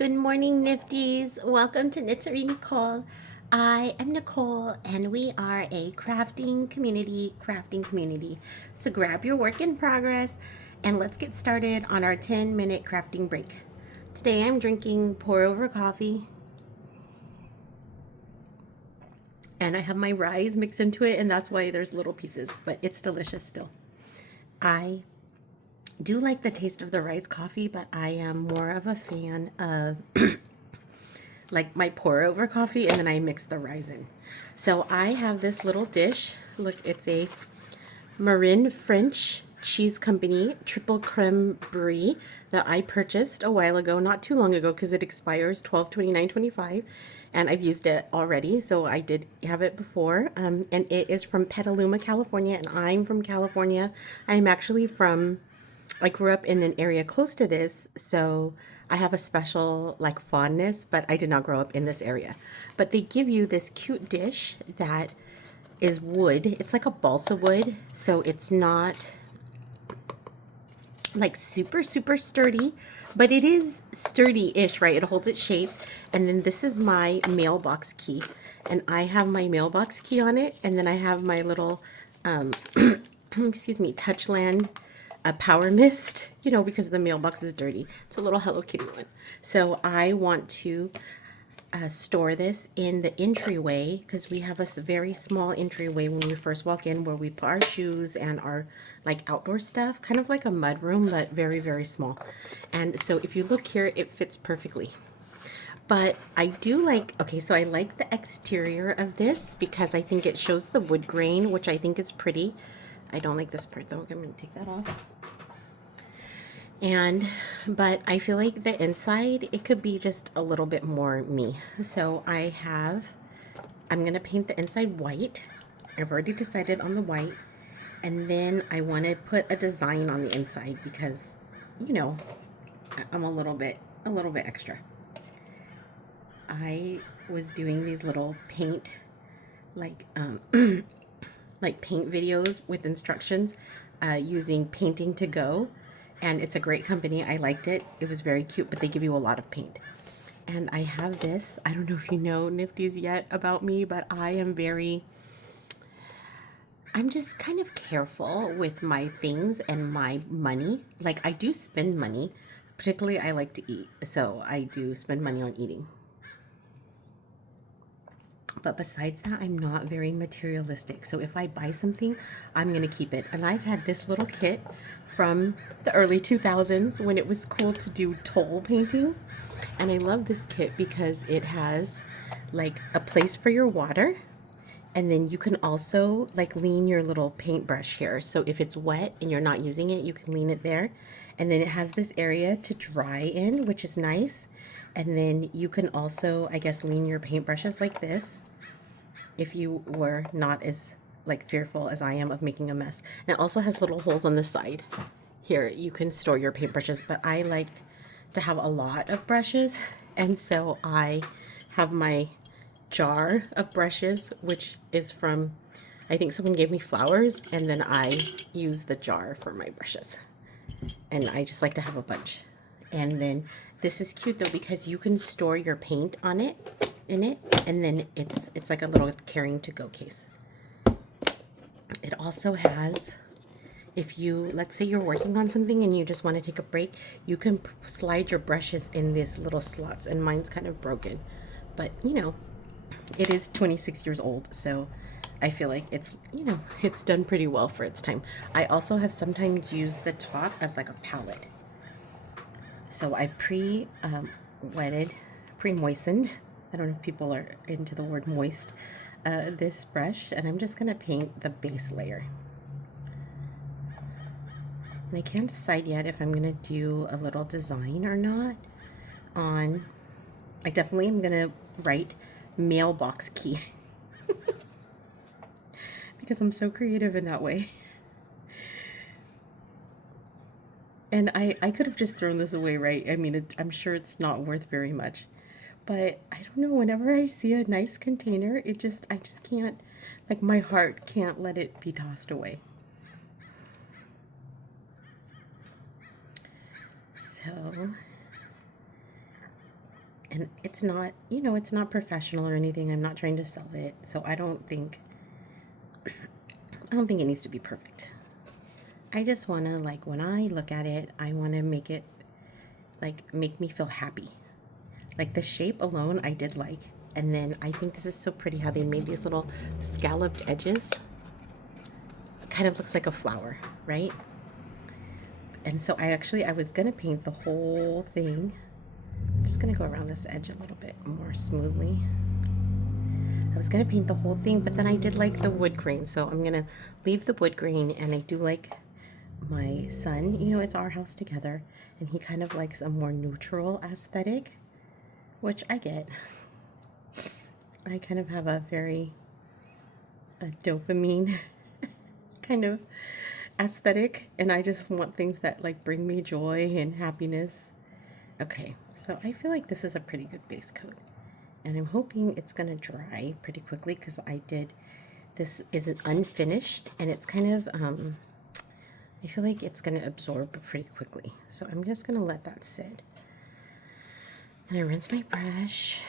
Good morning, Nifties. Welcome to Knittery Nicole. I am Nicole, and we are a crafting community. So grab your work in progress, and let's get started on our 10-minute crafting break. Today I'm drinking pour over coffee, and I have my rye mixed into it, and that's why there's little pieces, but it's delicious still. I do like the taste of the rice coffee, but I am more of a fan of like my pour over coffee, and then I mix the rice in. So I have this little dish. Look, it's a Marin French cheese company Triple Creme Brie that I purchased a while ago, not too long ago, because it expires 12/29/25, and I've used it already, so I did have it before. And it is from Petaluma, California, and I'm from California. I'm actually from I grew up in an area close to this, so I have a special like fondness, but I did not grow up in this area. But they give you this cute dish that is wood. It's like a balsa wood, so it's not like super sturdy, but it is sturdy-ish, right? It holds its shape. And then this is my mailbox key, and I have my mailbox key on it, and then I have my little excuse me, Touchland power mist, because the mailbox is dirty. It's a little Hello Kitty one. So I want to store this in the entryway, because we have a very small entryway when we first walk in, where we put our shoes and our like outdoor stuff, kind of like a mud room, but very small. And so if you look here, it fits perfectly. But I do like, okay, so I like the exterior of this because I think it shows the wood grain, which I think is pretty. I don't like this part though. I'm going to take that off. But I feel like the inside, it could be just a little bit more me. So I'm going to paint the inside white. I've already decided on the white. And then I want to put a design on the inside because, I'm a little bit extra. I was doing these little paint, like, like paint videos with instructions using Painting to Go, and it's a great company. I liked it. It was very cute, but they give you a lot of paint. And I have this. I don't know if you know, Nifties, yet about me, but I'm just kind of careful with my things and my money. Like, I do spend money. Particularly, I like to eat, so I do spend money on eating. But besides that, I'm not very materialistic. So if I buy something, I'm going to keep it. And I've had this little kit from the early 2000s when it was cool to do toll painting. And I love this kit because it has like a place for your water. And then you can also like lean your little paintbrush here. So if it's wet and you're not using it, you can lean it there. And then it has this area to dry in, which is nice. And then you can also, I guess, lean your paintbrushes like this if you were not as like fearful as I am of making a mess. And it also has little holes on the side. Here, you can store your paintbrushes, but I like to have a lot of brushes. And so I have my jar of brushes, which is from, I think someone gave me flowers, and then I use the jar for my brushes. And I just like to have a bunch. And then this is cute though because you can store your paint on it, in it, and then it's like a little carrying to go case. It also has, if you, let's say you're working on something and you just want to take a break, you can slide your brushes in these little slots, and mine's kind of broken. But, it is 26 years old, so I feel like it's, it's done pretty well for its time. I also have sometimes used the top as like a palette. So I pre-moistened. I don't know if people are into the word moist, this brush, and I'm just going to paint the base layer. And I can't decide yet if I'm going to do a little design or not on, I definitely am going to write mailbox key because I'm so creative in that way. And I could have just thrown this away, right? I mean, I'm sure it's not worth very much. But I don't know, whenever I see a nice container, I just can't, like my heart can't let it be tossed away. So And it's not, you know, it's not professional or anything. I'm not trying to sell it. So I don't think it needs to be perfect. I just want to, like, when I look at it, I want to make it, like, make me feel happy. Like, the shape alone, I did like. And then I think this is so pretty how they made these little scalloped edges. It kind of looks like a flower, right? And so I was going to paint the whole thing. I'm just going to go around this edge a little bit more smoothly. I was going to paint the whole thing, but then I did like the wood grain. So I'm going to leave the wood grain, and I do like my son, you know, it's our house together, and he kind of likes a more neutral aesthetic, which I get. I kind of have a very dopamine kind of aesthetic, and I just want things that like bring me joy and happiness. Okay, so I feel like this is a pretty good base coat, and I'm hoping it's gonna dry pretty quickly because this isn't unfinished, and it's kind of I feel like it's gonna absorb pretty quickly. So I'm just gonna let that sit. And I rinse my brush,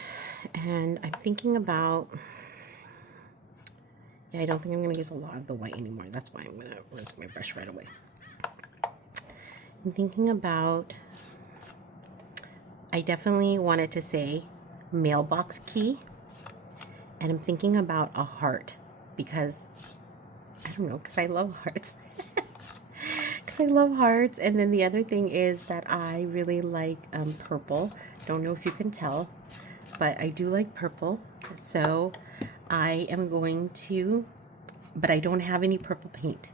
and I'm thinking about, yeah, I don't think I'm gonna use a lot of the white anymore. That's why I'm gonna rinse my brush right away. I'm thinking about, I definitely wanted to say mailbox key, and I'm thinking about a heart because, I don't know, because I love hearts. Because I love hearts. And then the other thing is that I really like purple. Don't know if you can tell, but I do like purple. So I am going to, but I don't have any purple paint.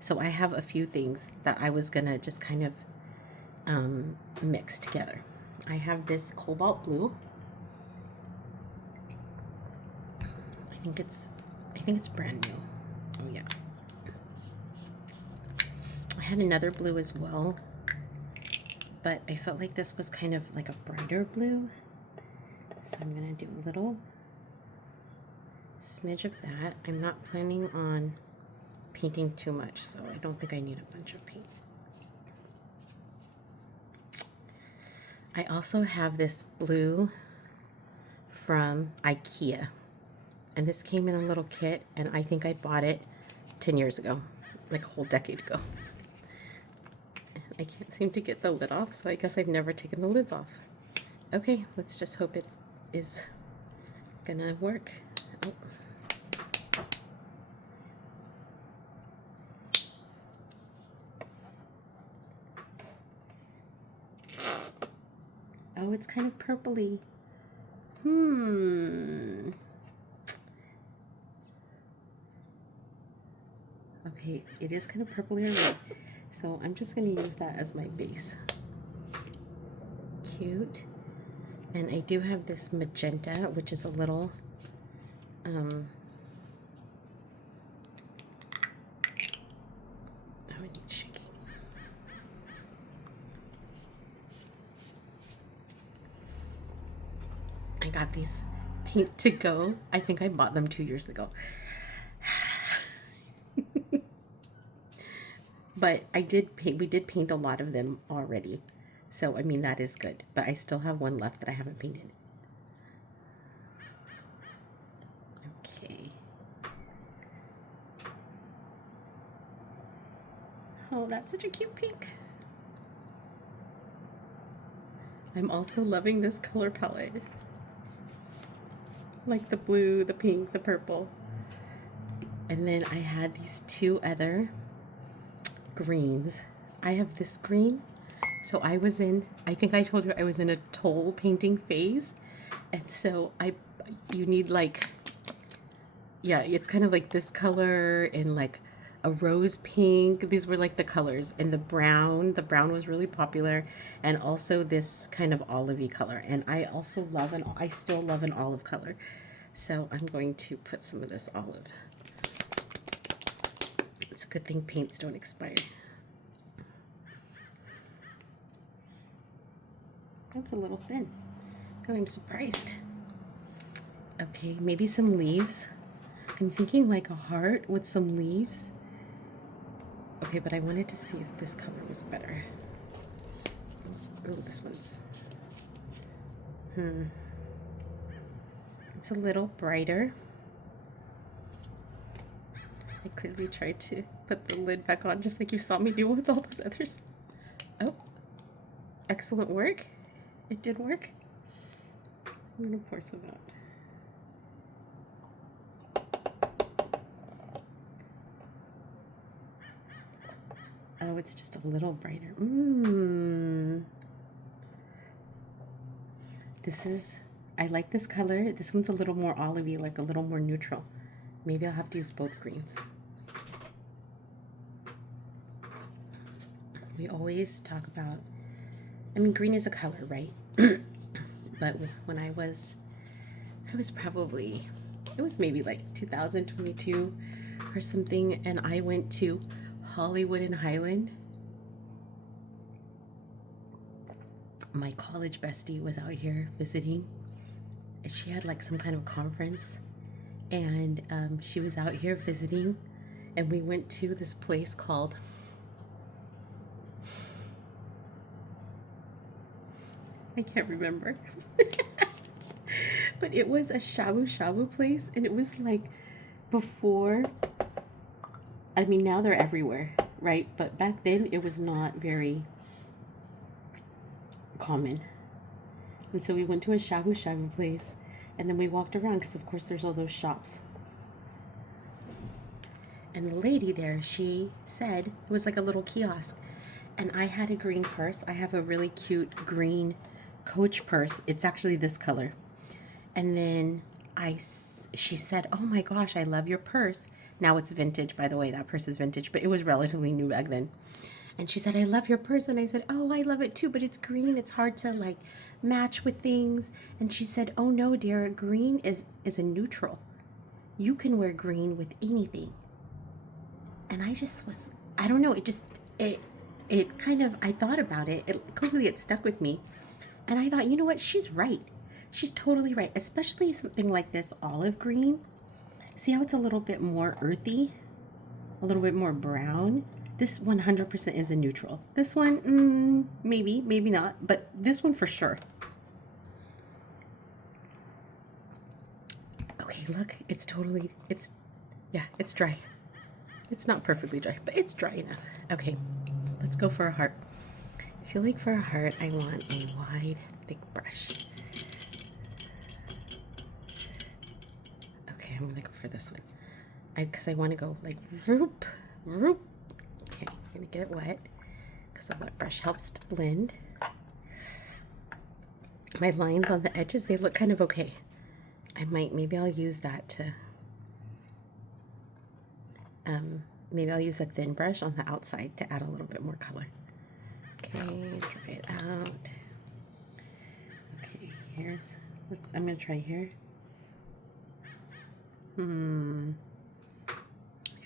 So I have a few things that I was gonna just kind of mix together. I have this cobalt blue. I think it's brand new. Oh yeah. I had another blue as well, but I felt like this was kind of like a brighter blue. So I'm gonna do a little smidge of that. I'm not planning on painting too much, so I don't think I need a bunch of paint. I also have this blue from IKEA, and this came in a little kit, and I think I bought it 10 years ago, like a whole decade ago. I can't seem to get the lid off, so I guess I've never taken the lids off. Okay, let's just hope it is gonna work. Oh. Oh, it's kind of purpley. Okay, it is kind of purpley or red. So I'm just going to use that as my base. Cute. And I do have this magenta, which is a little, oh, it needs shaking. I got these paint to go. I think I bought them 2 years ago. But we did paint a lot of them already. So, I mean, that is good. But I still have one left that I haven't painted. Okay. Oh, that's such a cute pink. I'm also loving this color palette. Like the blue, the pink, the purple. And then I had these two other greens. I have this green. So I think I told you I was in a toll painting phase. And so you need like, yeah, it's kind of like this color and like a rose pink. These were like the colors. And the brown was really popular. And also this kind of olivey color. And I also I still love an olive color. So I'm going to put some of this olive. It's a good thing paints don't expire. That's a little thin. Oh, I'm surprised. Okay, maybe some leaves. I'm thinking like a heart with some leaves. Okay, but I wanted to see if this color was better. Oh, this one's... It's a little brighter. I clearly tried to put the lid back on just like you saw me do with all those others. Oh, excellent work. It did work. I'm gonna pour some out. Oh, it's just a little brighter. This is, I like this color. This one's a little more olivey, like a little more neutral. Maybe I'll have to use both greens. We always talk about, I mean, green is a color, right? But when I was probably, it was maybe like 2022 or something, and I went to Hollywood and Highland. My college bestie was out here visiting. She had like some kind of conference, and she was out here visiting, and we went to this place called, I can't remember. But it was a shabu shabu place, and it was like before, I mean, now they're everywhere, right? But back then it was not very common. And so we went to a shabu shabu place, and then we walked around because of course there's all those shops. And the lady there, she said, it was like a little kiosk, and I had a green purse. I have a really cute green Coach purse. It's actually this color. And then she said, oh my gosh, I love your purse. Now it's vintage, by the way. That purse is vintage, but it was relatively new back then. And she said, I love your purse. And I said, oh, I love it too, but it's green. It's hard to like match with things. And she said, oh no, dear, green is a neutral. You can wear green with anything. And I just was, I don't know, it kind of, I thought about it. Clearly it stuck with me. And I thought, you know what? She's right. She's totally right. Especially something like this olive green. See how it's a little bit more earthy? A little bit more brown? This 100% is a neutral. This one, maybe, maybe not. But this one for sure. Okay, look. It's totally, yeah, it's dry. It's not perfectly dry, but it's dry enough. Okay, let's go for a heart. I feel like for a heart, I want a wide, thick brush. Okay, I'm gonna go for this one. Because I want to go like roop, roop. Okay, I'm gonna get it wet because a wet brush helps to blend. My lines on the edges, they look kind of okay. Maybe I'll use that to, maybe I'll use a thin brush on the outside to add a little bit more color. Okay, try it out. Okay, I'm gonna try here. I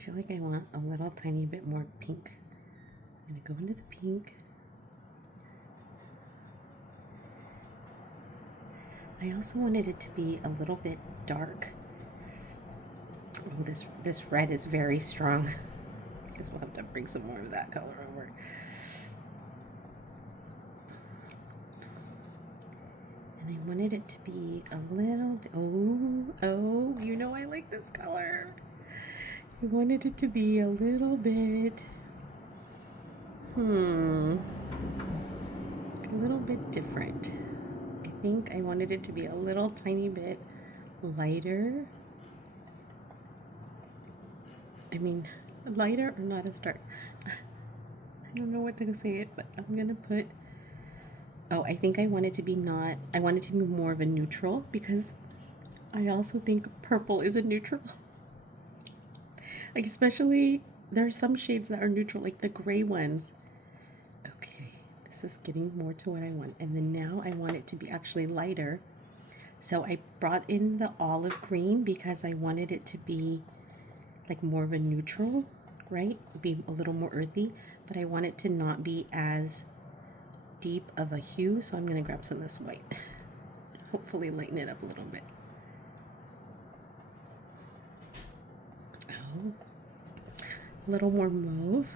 feel like I want a little tiny bit more pink. I'm gonna go into the pink. I also wanted it to be a little bit dark. Oh, this red is very strong. I guess we'll have to bring some more of that color over. And I wanted it to be a little bit, oh, you know I like this color. I wanted it to be a little bit, a little bit different. I think I wanted it to be a little tiny bit lighter. I mean, lighter or not as dark. I don't know what to say it, but I'm gonna put, oh, I think I want it to be I want it to be more of a neutral, because I also think purple is a neutral. Like, especially, there are some shades that are neutral, like the gray ones. Okay, this is getting more to what I want. And then now I want it to be actually lighter. So I brought in the olive green because I wanted it to be like more of a neutral, right? Be a little more earthy, but I want it to not be as deep of a hue. So I'm gonna grab some of this white. Hopefully lighten it up a little bit. Oh, a little more mauve.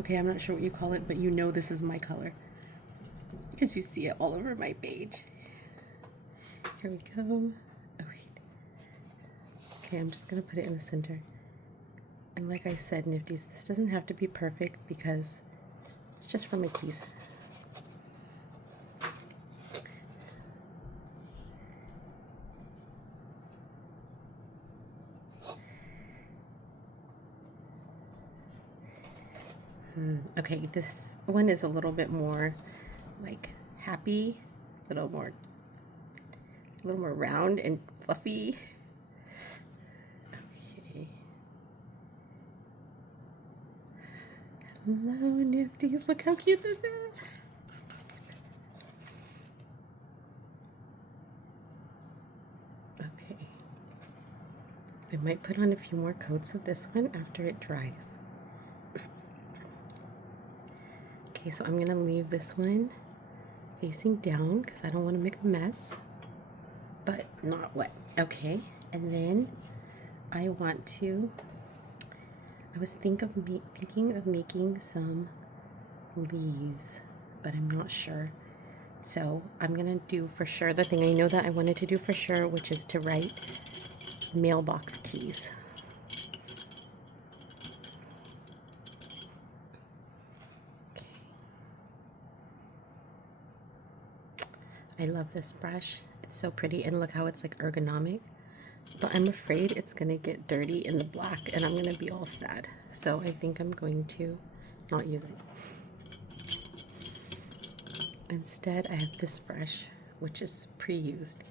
Okay, I'm not sure what you call it, but you know this is my color. because you see it all over my page. Here we go. Oh, wait. Okay, I'm just going to put it in the center. And like I said, Nifties, this doesn't have to be perfect because it's just for my keys. Okay, this one is a little bit more like happy, a little more round and fluffy. Okay. Hello, Nifties. Look how cute this is. Okay. I might put on a few more coats of this one after it dries. Okay, so I'm going to leave this one facing down because I don't want to make a mess, but not wet. Okay, and then I was thinking of making some leaves, but I'm not sure. So I'm going to do for sure the thing I know that I wanted to do for sure, which is to write mailbox keys. I love this brush. It's so pretty, and look how it's like ergonomic. But I'm afraid it's gonna get dirty in the black and I'm gonna be all sad. So I think I'm going to not use it. Instead, I have this brush, which is pre-used.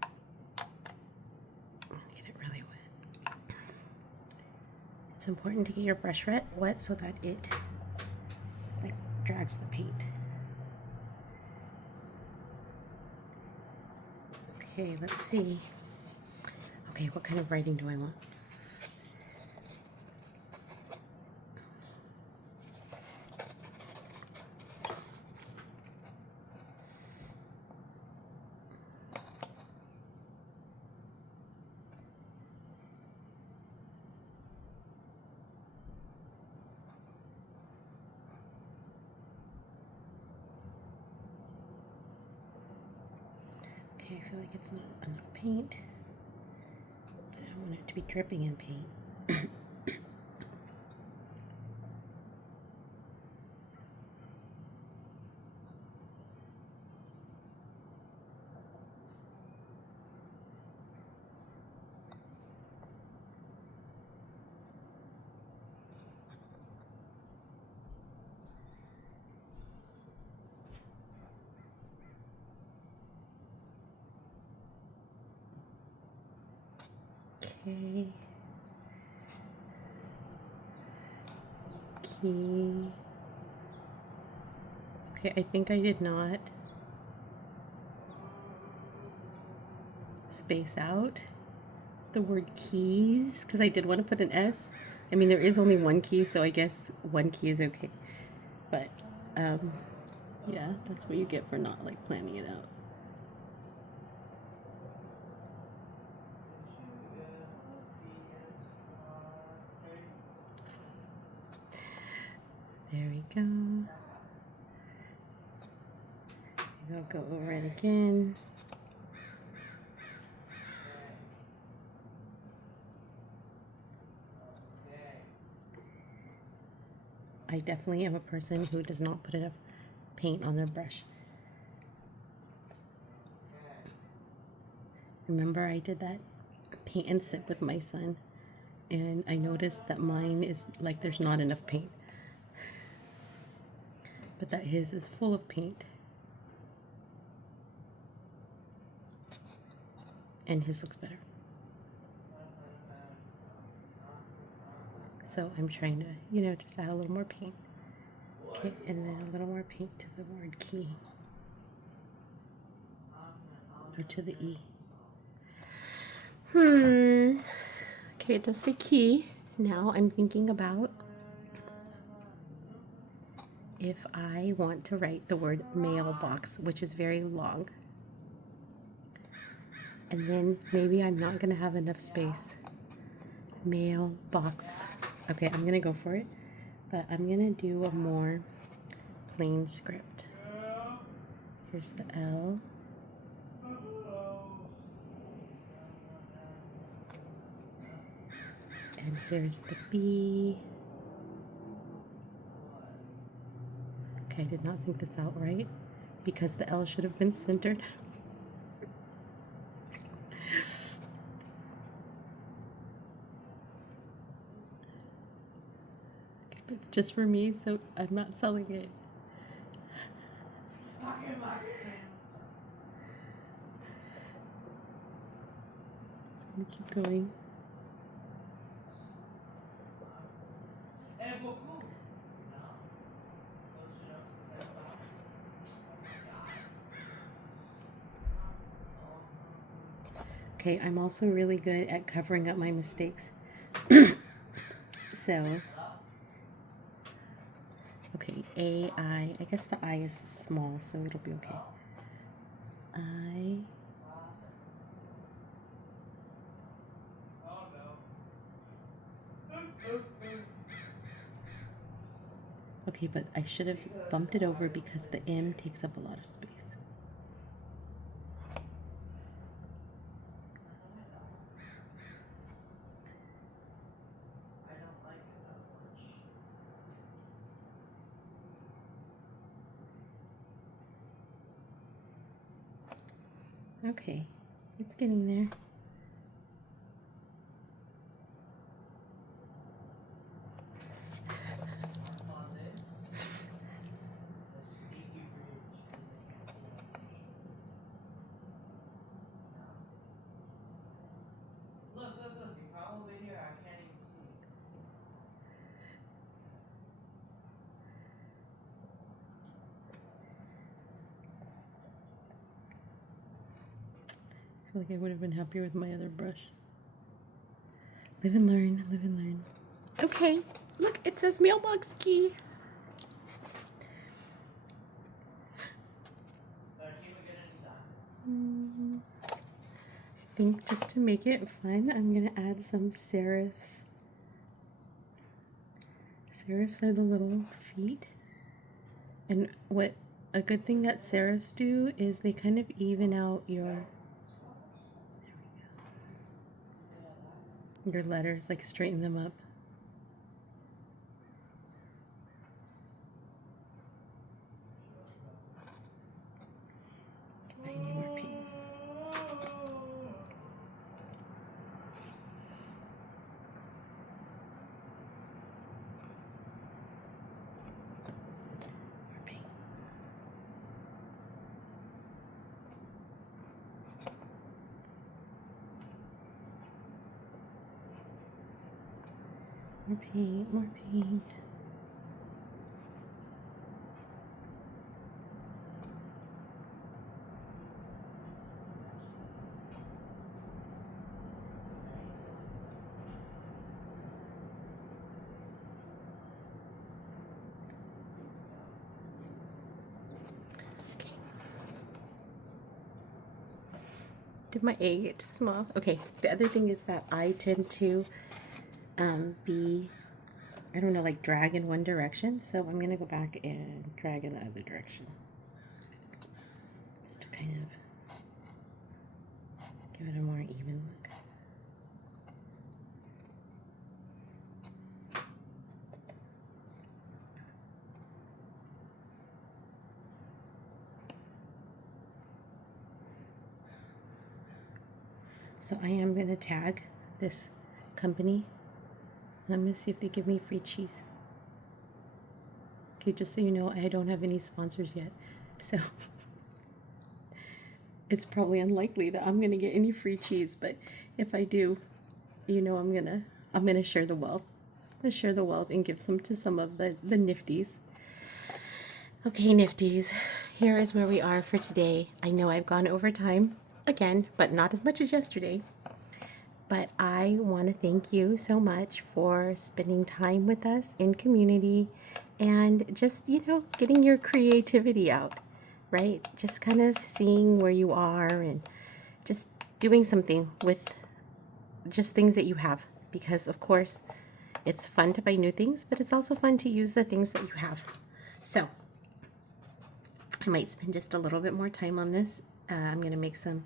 Get it really wet. It's important to get your brush wet so that it like drags the paint. Okay, let's see. Okay, what kind of writing do I want? Okay, I feel like it's not enough paint. But I don't want it to be dripping in paint. Okay. Key. Okay, I think I did not space out the word keys because I did want to put an S. I mean, there is only one key, so I guess one key is okay. But, yeah, that's what you get for not like planning it out. There we go. Maybe I'll go over it again. I definitely am a person who does not put enough paint on their brush. Remember I did that paint and sip with my son, and I noticed that mine is like there's not enough paint, but that his is full of paint, and his looks better. So I'm trying to, you know, just add a little more paint. Okay, and then a little more paint to the word key, or to the E. Okay, it does say key. Now I'm thinking about if I want to write the word mailbox, which is very long. And then maybe I'm not going to have enough space. Mailbox. Okay, I'm going to go for it. But I'm going to do a more plain script. Here's the L. And here's the B. Okay, I did not think this out right because the L should have been centered. It's just for me, so I'm not selling it. I'm gonna keep going. Okay, I'm also really good at covering up my mistakes. So, okay, I guess the I is small, so it'll be okay. I. Okay, but I should have bumped it over because the M takes up a lot of space. Okay, it's getting there. Look, you probably here, I can't even see. I feel like I would have been happier with my other brush. Live and learn, live and learn. Okay, look, it says mailbox key. I think just to make it fun, I'm gonna add some serifs. Serifs are the little feet. And what a good thing that serifs do is they kind of even out your letters, like straighten them up. I need more paint. More paint, more paint. Okay. Did my A get too small? Okay, the other thing is that I tend to be, I don't know, like drag in one direction. So I'm going to go back and drag in the other direction. Just to kind of give it a more even look. So I am going to tag this company. And I'm going to see if they give me free cheese. Okay, just so you know, I don't have any sponsors yet. So it's probably unlikely that I'm going to get any free cheese. But if I do, you know, I'm going to share the wealth. I'm going to share the wealth and give some to some of the Nifties. Okay, Nifties, here is where we are for today. I know I've gone over time again, but not as much as yesterday. But I want to thank you so much for spending time with us in community and just, you know, getting your creativity out, right? Just kind of seeing where you are and just doing something with just things that you have. Because, of course, it's fun to buy new things, but it's also fun to use the things that you have. So, I might spend just a little bit more time on this. I'm going to make some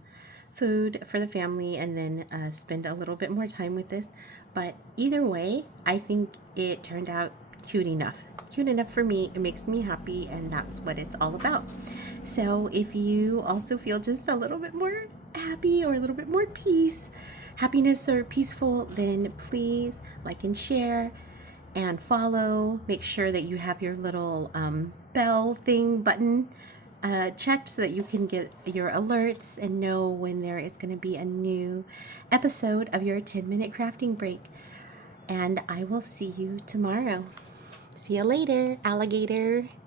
food for the family and then spend a little bit more time with this. But either way, I think it turned out cute enough. Cute enough for me. It makes me happy, and that's what it's all about. So if you also feel just a little bit more happy or a little bit more happiness or peaceful, then please like and share and follow. Make sure that you have your little bell thing button checked so that you can get your alerts and know when there is going to be a new episode of your 10-minute crafting break. And I will see you tomorrow. See you later, alligator.